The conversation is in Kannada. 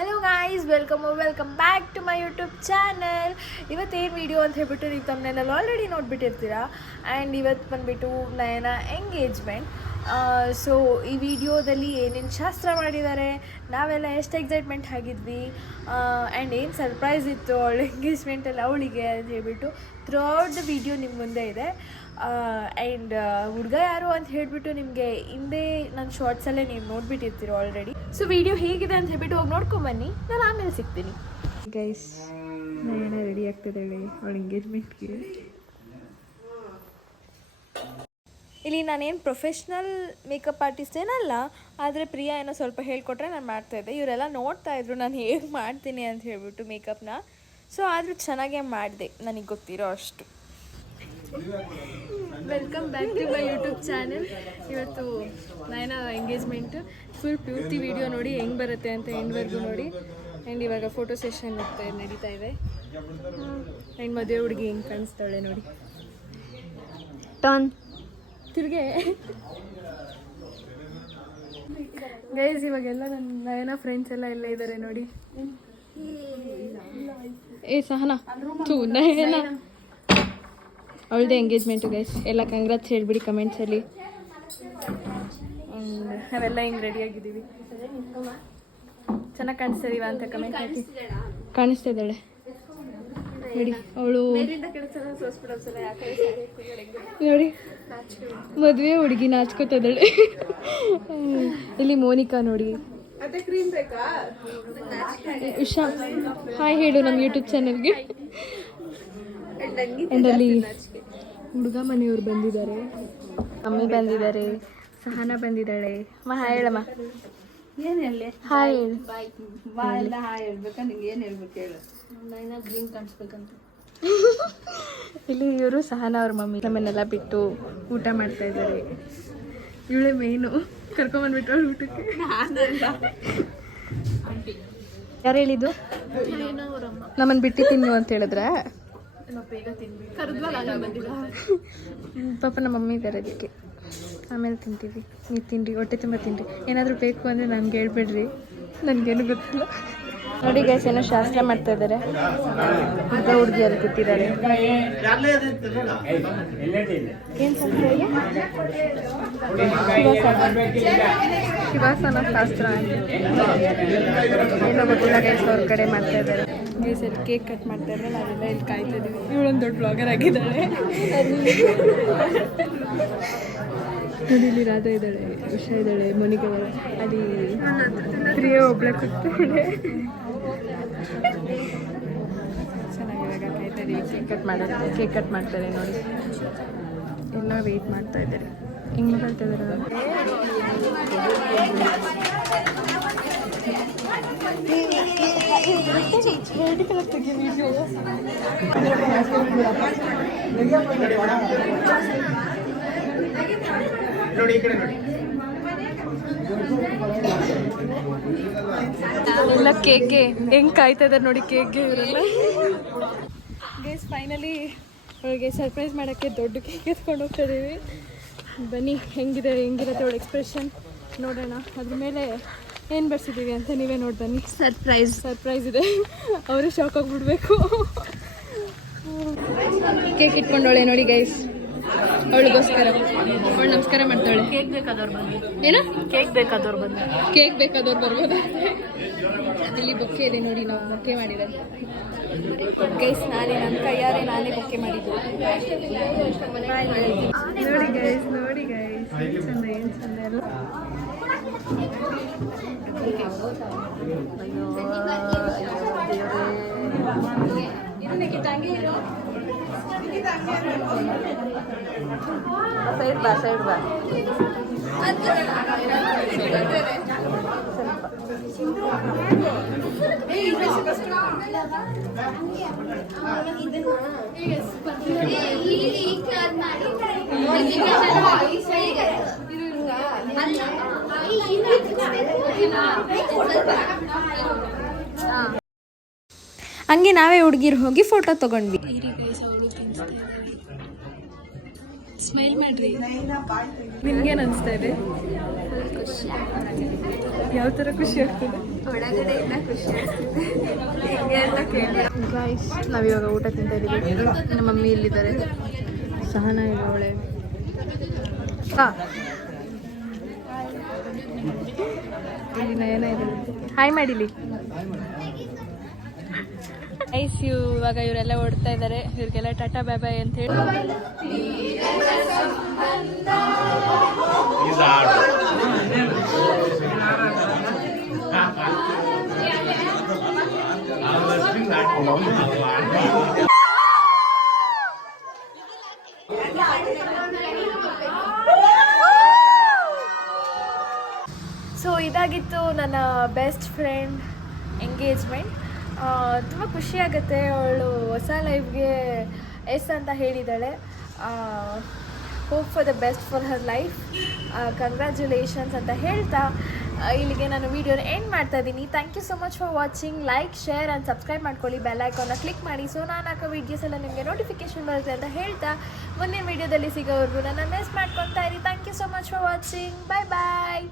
Hello guys, welcome back to my YouTube channel. ಇವತ್ತೇನು ವೀಡಿಯೋ ಅಂತ ಹೇಳ್ಬಿಟ್ಟು ನೀವು ತಮ್ಮನೇಲಿ ಆಲ್ರೆಡಿ ನೋಡಿಬಿಟ್ಟಿರ್ತೀರಾ. ಆ್ಯಂಡ್ ಇವತ್ತು ಬಂದುಬಿಟ್ಟು ನಯನ ಎಂಗೇಜ್ಮೆಂಟ್. ಸೊ ಈ ವಿಡಿಯೋದಲ್ಲಿ ಏನೇನು ಶಾಸ್ತ್ರ ಮಾಡಿದ್ದಾರೆ, ನಾವೆಲ್ಲ ಎಷ್ಟು ಎಕ್ಸೈಟ್ಮೆಂಟ್ ಆಗಿದ್ವಿ, ಆ್ಯಂಡ್ ಏನು ಸರ್ಪ್ರೈಸ್ ಇತ್ತು ಅವಳ ಎಂಗೇಜ್ಮೆಂಟಲ್ಲಿ ಅವಳಿಗೆ ಅಂತ ಹೇಳ್ಬಿಟ್ಟು ಥ್ರೂ ಔಟ್ ದ ವಿಡಿಯೋ ನಿಮ್ಮ ಮುಂದೆ ಇದೆ. ಆ್ಯಂಡ್ ಹುಡುಗ ಯಾರು ಅಂತ ಹೇಳಿಬಿಟ್ಟು ನಿಮಗೆ ಹಿಂದೆ ನನ್ನ ಶಾರ್ಟ್ಸಲ್ಲೇ ನೀವು ನೋಡಿಬಿಟ್ಟಿರ್ತೀರೋ ಆಲ್ರೆಡಿ. ಸೊ ವಿಡಿಯೋ ಹೇಗಿದೆ ಅಂತ ಹೇಳ್ಬಿಟ್ಟು ಹೋಗಿ ನೋಡ್ಕೊಂಬನ್ನಿ, ನಾನು ಆಮೇಲೆ ಸಿಗ್ತೀನಿ. ಗೈಸ್, ನಯನ ರೆಡಿ ಆಗ್ತಿದ್ದಾಳೆ ಅವಳ ಎಂಗೇಜ್ಮೆಂಟ್ಗೆ. ಇಲ್ಲಿ ನಾನೇನು ಪ್ರೊಫೆಷ್ನಲ್ ಮೇಕಪ್ ಆರ್ಟಿಸ್ಟ್ ಏನಲ್ಲ, ಆದರೆ ಪ್ರಿಯಾ ಏನೋ ಸ್ವಲ್ಪ ಹೇಳ್ಕೊಟ್ರೆ ನಾನು ಮಾಡ್ತಾಯಿದ್ದೆ. ಇವರೆಲ್ಲ ನೋಡ್ತಾ ಇದ್ರು ನಾನು ಹೇಗೆ ಮಾಡ್ತೀನಿ ಅಂತ ಹೇಳ್ಬಿಟ್ಟು ಮೇಕಪ್ನ. ಸೊ ಆದರೂ ಚೆನ್ನಾಗೇ ಮಾಡಿದೆ, ನನಗೆ ಗೊತ್ತಿರೋ ಅಷ್ಟು. Welcome back to my YouTube channel. ಇವತ್ತು ನಯನ ಎಂಗೇಜ್ಮೆಂಟ್ ಫುಲ್ ಪೂರ್ತಿ ವಿಡಿಯೋ ನೋಡಿ ಹೆಂಗೆ ಬರುತ್ತೆ ಅಂತ ಎಂಡ್ವರೆಗೂ ನೋಡಿ. ಆ್ಯಂಡ್ ಇವಾಗ ಫೋಟೋ ಸೆಷನ್ ನಡೀತಾ ಇದೆ. ಆ್ಯಂಡ್ ಮದುವೆ ಹುಡುಗಿ ಹೆಂಗೆ ಕಾಣಿಸ್ತಾಳೆ ನೋಡಿ. ಟರ್ನ್ ತಿರ್ಗೆ ಗೈಸ್, ಇವಾಗೆಲ್ಲ ನನ್ನ ನಯನ ಫ್ರೆಂಡ್ಸ್ ಎಲ್ಲ ಎಲ್ಲ ಇದ್ದಾರೆ ನೋಡಿ. ಏ ಸಹನಾ, ನಯನ ಅವಳದೇ ಎಂಗೇಜ್ಮೆಂಟು ಗೈಸ್. ಎಲ್ಲ ಕಂಗ್ರಾಟ್ಸ್ ಹೇಳ್ಬಿಡಿ ಕಮೆಂಟ್ಸಲ್ಲಿ. ನಾವೆಲ್ಲ ಹಿಂಗೆ ರೆಡಿಯಾಗಿದ್ದೀವಿ. ಚೆನ್ನಾಗಿ ಕಾಣಿಸ್ತಿದೀವ ಅಂತ ಕಮೆಂಟ್ ಹಾಕಿ. ಕಾಣಿಸ್ತಾ ಇದ್ದಾಳೆ ನೋಡಿ ಅವಳು. ನೋಡಿ ಮದುವೆ ಹುಡುಗಿ ನಾಚ್ಕೋತಾ ಇದ್ದಾಳೆ. ಇಲ್ಲಿ ಮೋನಿಕಾ ನೋಡಿ. ಉಷಾ ಹಾಯ್ ಹೇಳು ನಮ್ಮ ಯೂಟ್ಯೂಬ್ ಚಾನಲ್ಗೆ. ಅಲ್ಲಿ ಹುಡುಗ ಮನೆಯವ್ರು ಬಂದಿದ್ದಾರೆ, ಮಮ್ಮಿ ಬಂದಿದ್ದಾರೆ, ಸಹನಾ ಬಂದಿದ್ದಾಳೆ. ಹಾಯ್ ಹೇಳಮ್ಮ. ಏನು ಹೇಳಿ? ಹಾಯ್ ಹೇಳು. ಬಾಯೆಲ್ಲ ಹಾಯ್ ಹೇಳ್ಬೇಕಾ? ನಿಂಗೆ ಏನು ಹೇಳ್ಬೇಕು ಹೇಳು? ಗ್ರೀನ್ ಕಾಣಿಸ್ಬೇಕಂತ. ಇಲ್ಲಿ ಇವರು ಸಹನಾ ಅವ್ರ ಮಮ್ಮಿ ನಮ್ಮನ್ನೆಲ್ಲ ಬಿಟ್ಟು ಊಟ ಮಾಡ್ತಾ ಇದ್ದಾರೆ. ಇವಳೇ ಮೇಯ್ನು, ಕರ್ಕೊಂಬಂದ್ಬಿಟ್ಟು ಅವಳು ಊಟಕ್ಕೆ. ಯಾರು ಹೇಳಿದ್ದು? ನಮ್ಮನ್ನು ಬಿಟ್ಟು ತಿನ್ನು ಅಂತ ಹೇಳಿದ್ರೆ ಪಾಪ ನಮ್ಮ ಮಮ್ಮಿ ಇದ್ದಾರೆ, ಅದಕ್ಕೆ ಆಮೇಲೆ ತಿಂತೀವಿ. ನೀವು ತಿನ್ರಿ, ಹೊಟ್ಟೆ ತುಂಬ ತಿನ್ರಿ. ಏನಾದರೂ ಬೇಕು ಅಂದರೆ ನನಗೆ ಹೇಳ್ಬಿಡ್ರಿ, ನನಗೇನು ಗೊತ್ತಿಲ್ಲ. ನೋಡಿ ಗೈಸ್, ಏನೋ ಶಾಸ್ತ್ರ ಮಾಡ್ತಾ ಇದ್ದಾರೆ. ಹುಡುಗ ಹುಡುಗಿಯರು ಕೂತಿದ್ದಾರೆ. ಏನು ಶಿವಾಸನ ಶಾಸ್ತ್ರ ಏನೋ ಗೊತ್ತಿಲ್ಲ ಗೈಸ್. ಅವ್ರ ಕಡೆ ಮಾಡ್ತಾ ಇದ್ದಾರೆ. ಗೈಸಲ್ಲಿ ಕೇಕ್ ಕಟ್ ಮಾಡ್ತಾ ಇದ್ದಾರೆ, ನಾವೆಲ್ಲ ಇಲ್ಲಿ ಕಾಯ್ತಾ ಇದ್ದೀವಿ. ಇವಳೊಂದು ದೊಡ್ಡ ಬ್ಲಾಗರ್ ಆಗಿದ್ದಾಳೆ. ನೋಡಿ ಇಲ್ಲಿ ರಾಧಾ ಇದ್ದಾಳೆ, ಉಷಾ ಇದ್ದಾಳೆ, ಮೋನಿಕಾ ಅಲ್ಲಿ ಪ್ರಿಯ ಒಬ್ಳೆ ಕೂತ್ಕೊಂಡೆ. ಚೆನ್ನಾಗಿವಾಗ ಕಾಯ್ತಾ ಇದ್ದೀವಿ. ಕೇಕ್ ಕಟ್ ಮಾಡ್ತಾರೆ ನೋಡಿ. ಎಲ್ಲ ವೆಯ್ಟ್ ಮಾಡ್ತಾ ಇದ್ದಾರೆ. ಹೆಂಗೆ ಮಾಡ್ತಾ ಇದ್ದಾರೆ. ಎಲ್ಲ ಕೇಕ್ಗೆ ಹೆಂಗೆ ಕಾಯ್ತಾ ಇದ್ದಾರೆ ನೋಡಿ. ಕೇಕ್ಗೆ ಇವರೆಲ್ಲ ಗೈಸ್ ಫೈನಲಿ ಅವಳಿಗೆ ಸರ್ಪ್ರೈಸ್ ಮಾಡೋಕ್ಕೆ ದೊಡ್ಡ ಕೇಕ್ ಎತ್ಕೊಂಡು ಹೋಗ್ತಾ ಇದ್ದೀವಿ. ಬನ್ನಿ ಹೆಂಗಿರುತ್ತೆ ಅವಳ ಎಕ್ಸ್ಪ್ರೆಷನ್ ನೋಡೋಣ. ಅದ್ರ ಮೇಲೆ ಏನು ಬರ್ಸಿದ್ದೀವಿ ಅಂತ ನೀವೇ ನೋಡಿ ಬನ್ನಿ. ಸರ್ಪ್ರೈಸ್ ಇದೆ, ಅವರೇ ಶಾಕ್ ಆಗಿಬಿಡ್ಬೇಕು. ಕೇಕ್ ಇಟ್ಕೊಂಡವಳೆ ನೋಡಿ ಗೈಸ್, ಅವಳಿಗೋಸ್ಕರ. ಅವಳು ನಮಸ್ಕಾರ ಮಾಡ್ತಾಳೆ. ಕೇಕ್ ಬೇಕಾದವ್ರು ಬಂದು ಏನೋ ಕೇಕ್ ಬೇಕಾದವ್ರು ಬರ್ಬೋದು. ಇಲ್ಲಿ ಬೊಕ್ಕೆ ಇದೆ ನೋಡಿ, ನಾವು ಬೊಕ್ಕೆ ಮಾಡಿದ್ದಾರೆ ಗೈಸ್. ನನ್ನ ಕೈಯಾರೆ ನಾನೇ ಬೊಕ್ಕೆ ಮಾಡಿದ್ದು ನೋಡಿ ಗೈಸ್. ಏನು ಚಂದ ಎಲ್ಲ. ಸೈಡ್ ಬಾ ಹಂಗೆ ನಾವೇ ಹುಡುಗಿರು ಹೋಗಿ ಫೋಟೋ ತಗೊಂಡ್ವಿ. ಸ್ಮೈಲ್ ಮಾಡ್ರಿ. ನಿಮ್ಗೇನು ಅನಿಸ್ತಾ ಇದೆ? ಖುಷಿ ಯಾವ ಥರ ಖುಷಿ ಆಗ್ತದೆ? ಒಳಗಡೆಯಿಂದ ಖುಷಿ ಆಗ್ತಿದೆ. ಹೆಂಗೆ ಅಂತ ಕೇಳಿ ಗೈಸ್ ನಾವಿವಾಗ ಊಟ ತಿಂತಾ ಇದ್ದೀವಿ. ನಮ್ಮ ಮಮ್ಮಿ ಇಲ್ಲಿದ್ದಾರೆ, ಸಹನ ಇದೆ ಅವಳೆ. ಇಲ್ಲಿ ನಯನ ಇದೆ. ಹಾಯ್ ಮಾಡಿಲಿ. ಐಸ್ ಇವಾಗ ಇವರೆಲ್ಲ ಓಡ್ತಾ ಇದ್ದಾರೆ. ಇವ್ರಿಗೆಲ್ಲ ಟಾಟಾ ಬಾಯ್ ಬಾಯ್ ಅಂತ ಹೇಳಿ ಸೊ ಇದಾಗಿತ್ತು ನನ್ನ ಬೆಸ್ಟ್ ಫ್ರೆಂಡ್ ಎಂಗೇಜ್ಮೆಂಟ್. ತುಂಬ ಖುಷಿಯಾಗುತ್ತೆ. ಅವಳು ಹೊಸ ಲೈಫ್ಗೆ ಎಸ್ ಅಂತ ಹೇಳಿದ್ದಾಳೆ. Hope for the best for her life. Congratulations ಅಂತ ಹೇಳ್ತಾ ಇಲ್ಲಿಗೆ ನಾನು ವೀಡಿಯೋನ ಎಂಡ್ ಮಾಡ್ತಾ ಇದ್ದೀನಿ. Thank you so much for watching. Like, share and subscribe ಮಾಡ್ಕೊಳ್ಳಿ. ಬೆಲ್ ಐಕಾನ್ನ ಕ್ಲಿಕ್ ಮಾಡಿ. ಸೊ ನಾನು ಹಾಕೋ ವೀಡಿಯೋಸ್ ಎಲ್ಲ ನಿಮಗೆ ನೋಟಿಫಿಕೇಶನ್ ಬರುತ್ತೆ ಅಂತ ಹೇಳ್ತಾ ಮುಂದಿನ ವೀಡಿಯೋದಲ್ಲಿ ಸಿಗೋವರೆಗೂ ನನ್ನ ಮಿಸ್ ಮಾಡ್ಕೊತಾ ಇರಿ. Thank you so much for watching. Bye bye.